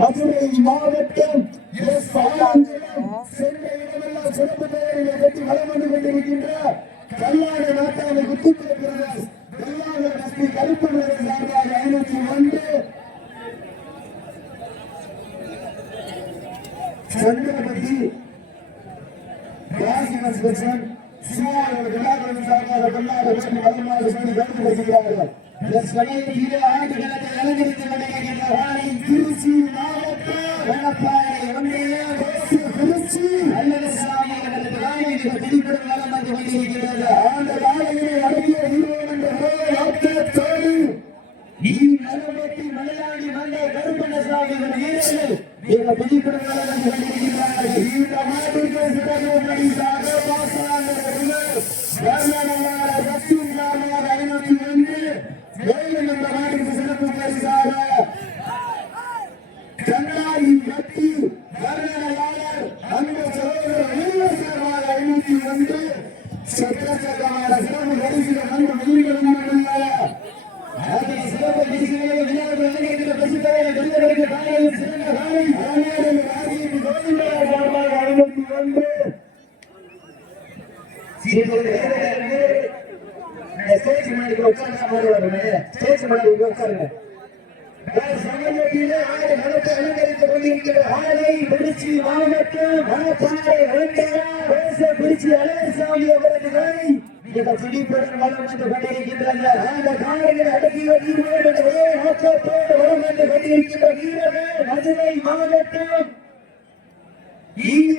மதுரை மாவட்டம் சென்ற இடமெல்லாம் சிறப்பு பெயர்களை பற்றி வளம் வந்து கொண்டிருக்கின்ற கல்லாட நாட்டாளை குத்துக்குள்ள பிரதேஷ் வெள்ளாள கஸ்தி கருப்பு நிலை சார்பாக 501 சந்திரபதி ராசிவன் சுமார் விழாக்களின் சார்பாக கொண்டாட வேண்டும் வளமாக சொல்லி கருத்து வருகிறார்கள். ஆண்டுகளத்தை அலங்கரித்து கொண்டிருக்கின்ற திருச்சி மாவட்டம் திருச்சி அல்லது சாமி திரிபுரம் வளம் வந்து கொண்டிருக்கிறது. அந்த காலையிலே அழகிய மலையாளி மண்டை கருப்பண்ணசாமி வீரர்கள் இந்த திரிபுரம் வளம் வந்து கொண்டிருக்கிறார்கள். இந்த மாவட்டத்திற்கு சிறப்பு சாக பாசனாக மேலும் இந்த நாட்டிற்கு சிறப்பு பரிசாக கண்ணாடி கட்டி வர்ணனையாளர் அன்பு சகோதரர் 501 சக்கரமான சிறப்பு பரிசுகள் அன்பு வெளியிடப்பட்டுள்ளன. அதில் சிறப்பு பரிசுகளை விளையாட்டு பரிசுகளை வெள்ளவருக்கு காலையில் சிறந்த காலை ராஜ்யம் கோவிந்தராஜ் சார்பாக 501 ஸ்டேஜ் மாதிரி உட்கார்ந்து ஸ்டேஜ் மாதிரி உட்காருங்க. சமயத்திலே ஆடு மனத்தை அலங்கரித்துக் கொண்டிருக்கிற ஆலை திருச்சி மாவட்டம் மணப்பாறை திருச்சி அழகசாமி அவரது காலை இந்த பிடிப்புடன் வளம் வந்து கொண்டிருக்கின்றன. அந்த காலையில் அடக்கி வருகிறோம் ஒரே நோக்கத்தோடு வளம் வந்து கொண்டிருக்கின்ற வீரர்கள் மதுரை மாவட்டம்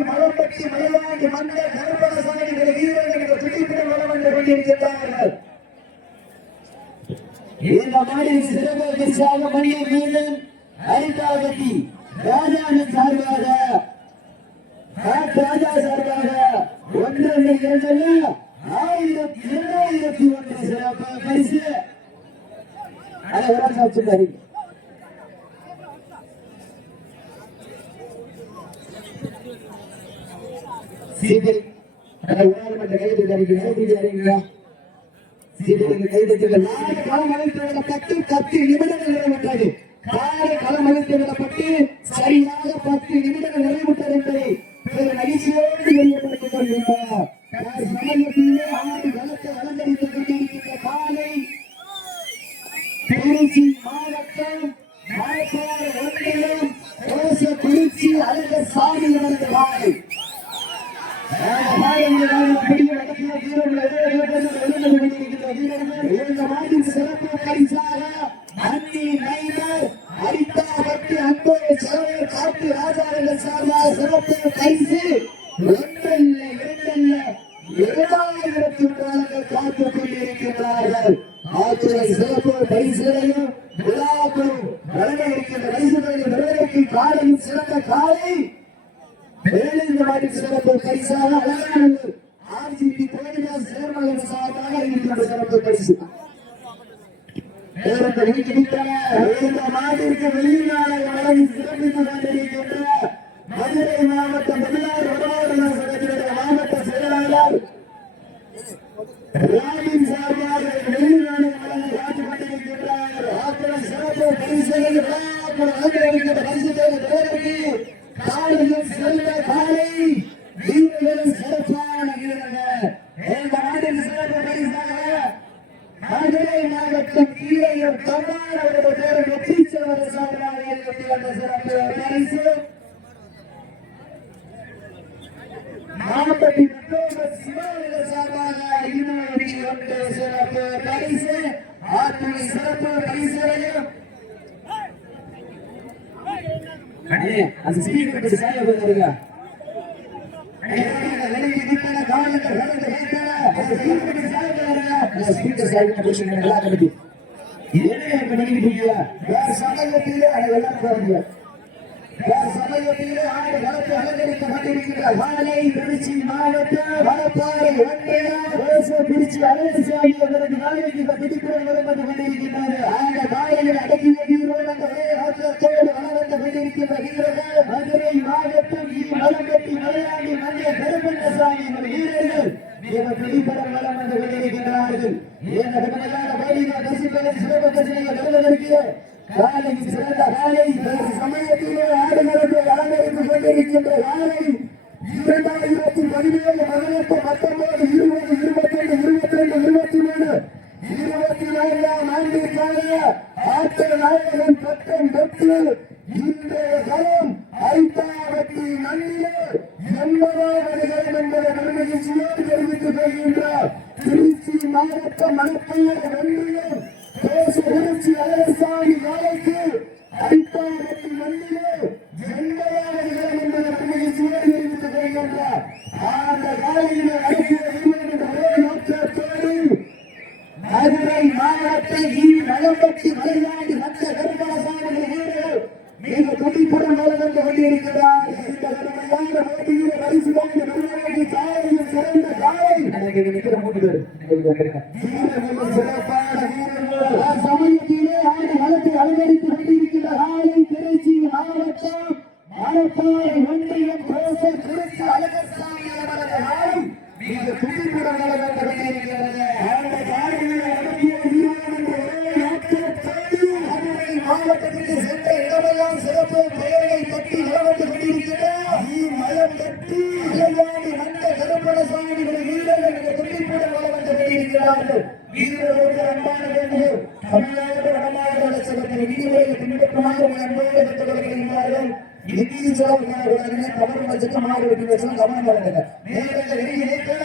மலப்பட்டி மலையாண்டி மந்த கருப்பணசாமி வீரர்கள் இந்த பிடிப்புடன் வளம் வந்து கொண்டிருக்கிறார்கள். இந்த மாநில சிறப்பு பரிசாக மணிய மீண்டும் அரிதாபதி ராஜாவின் சார்பாக ராஜா சார்பாக 1 2001 சிறப்பு பரிசு அதை சாப்பிட்டாரு. கைது கத்து நிமிடங்கள் நிறைவுற்றது. களம் அழைத்து விடப்பட்டு சரியாக 10 நிமிடங்கள் நிறைவுற்றது என்பதை மகிழ்ச்சியோடு தெரியப்படுத்திக் கொள்கின்றனர். சமயத்திலே ஆண்டு களத்தை அலங்கரித்துக் கொண்டிருக்கின்ற காலை திருச்சி மாவட்டம் மணப்பாறை ஒன்றியம் திருச்சி அழகசாமி அவரது காலை சிறப்பு பரிசாக காட்டு ராஜாவின் சார்பாக சிறப்பு பரிசு 7,000 காத்துக் கொண்டிருக்கிறார்கள். ஆற்றுரை சிறப்பு பரிசுகளையும் விழாக்களும் வழங்க இருக்கின்ற பரிசுகளையும் விளையாட்டு காலையும் சிறந்த காலை சிறப்பு பரிசாக அழகானது ஆர்ஜிபி கோடிதாஸ் சேர்மகன் சார்பாக இருக்கின்ற சிறப்பு பரிசு நாட்டிற்கு வெளிநாளை வழங்கி சிறப்பித்துக் கொண்டிருக்கின்ற மதுரை மாவட்டம் மாவட்ட செயலாளர் ராமின் சார்பாக வெளிநாளை வழங்கி காத்துக் கொண்டிருக்கின்றார். சிறப்பு பரிசுகள் காலையில் சிறந்த காலை வீரர்களும் சிறப்பான வீரர்கள். இந்த நாட்டின் சிறப்பு பரிசாக மதுரை மாவட்டம் கீழையூர் கமால் அவரது பேர் வெற்றிச்சவர் சார்பாக சிறப்பு பரிசு மாவட்டத்தின் சிவாலய சார்பாக 201 சிறப்பு பரிசு ஆற்றுரை சிறப்பு பரிசுகளையும் அந்த ஸ்பீக்கர் சாய போயிருங்க. சமயத்திலே ஆடு களத்தை அலங்கரித்துக் கொண்டிருக்கிறார். மாலை திருச்சி மாவட்டம் மணப்பாறை ஒன்றியம் திருச்சி அழகசாமி அவரது காலைக்கு பிடிப்புடன் வந்து கொண்டிருக்கிறார். அந்த காலையில் அடக்கி ஆற்றத்தோடு வளர்ந்து கொண்டிருக்கின்ற வீரர்கள் மதுரை மாவட்டம் மலம்பட்டி மலையாளி மந்திய கருப்பண்ணசாமி வீரர்கள் பிடிப்படம் வளம் வந்து கொண்டிருக்கிறார்கள். சிறப்பு பிரச்சனைகள் வருவதற்கு காலையில் சிறந்த காலை சமயத்திலே வருகின்ற காலை 2017 18 19 20 21 22 23 ஆண்டிற்கான ஆற்றல் நாயகன் பட்டம் பெற்று இன்றைய களம் ஐந்தாவட்டி மண்ணிலே 80வது களம் என்பதை நன்மகிழ்ச்சியோடு தெரிவித்துக் கொள்கின்றார். திருச்சி மாவட்டம் மணப்பையர் ஒன்றியம் திருச்சி அழகசாமி காலைக்கு ஐந்தாவட்டி மண்ணிலே 80வது களம் என்பதை நன்மகிழ்ச்சியோடு தெரிவித்துக் கொள்கின்றார். அந்த காலையிலே அடக்கிய நோக்கத்தோடு மதுரை மாவட்ட மலம்பட்டி மலையாண்டி மற்ற கருப்பணசாமி வீரர்கள் மிக துடிப்புடன் வளர்ந்து கொண்டிருக்கிறார். இந்த கடுமையான போட்டியில் பரிசு வாங்கி வருவதற்கு காலையில் சிறந்த காலை சிறப்பான வீரர்கள் சமயத்திலே ஆண்டு களத்தை அலங்கரித்துக் கொண்டிருக்கிற காலை திருச்சி மாவட்டம் மணப்பாறை ஒன்றியம் திருச்சி அழகசாமி அவரது காலை மிக துடிப்புடன் வளர்ந்து கொண்டிருக்கிறது. மாவட்டத்திற்கு சென்ற இடமெல்லாம் சிறப்பு பெயர்களை கட்டி வளர்ந்து கொண்டிருக்கிறார். மலம் கட்டி இளையாடி வந்த கருப்பணசாமி வீரர்கள் மிக துடிப்புடன் வளர்ந்து கொண்டிருக்கிறார்கள். வீரர்களுக்கு அன்பான வேண்டுகோள், தமிழ்நாடு வடமாவட்ட லட்சத்தில் விதிமுறைகள் பின்பற்றமாக அன்போடு பெற்றுக் வருகிறார்கள். கவனம் வச்சுட்டு மாடு வெட்டி வச்சு கவனம் வழங்குங்க. நேரங்கள் வெளியே நிற்கல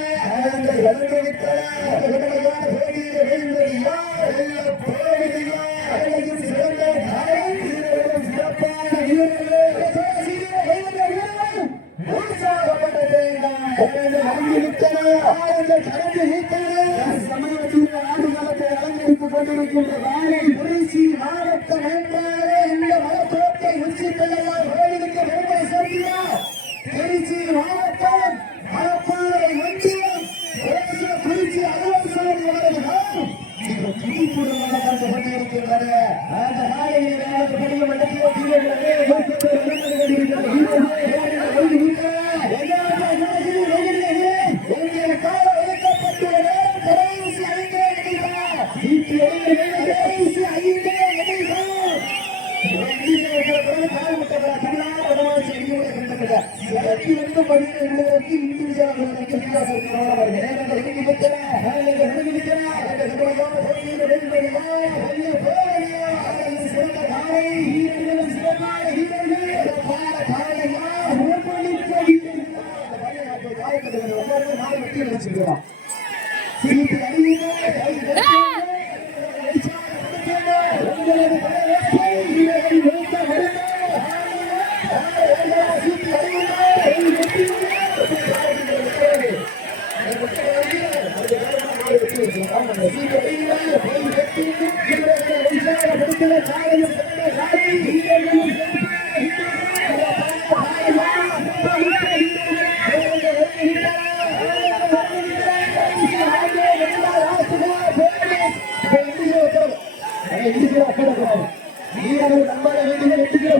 அலங்கரித்துக் கொண்டிருக்கின்ற காலை திருச்சி மாவட்டம் இந்த மலத்தோட்டை உச்சி பெயரால் கோயிலுக்கு பெருமை சேர்த்தியா திருச்சி மாவட்டம் மணப்பாறை ஒன்றியம் திருச்சி அழகசாமி அவர்கள் துடிப்புடன் நடந்து கொண்டிருக்கின்றன. அந்த நாளையில் படியும் நடத்திய வீரர்கள் நம்பாத வேண்டிய 8 கிலோ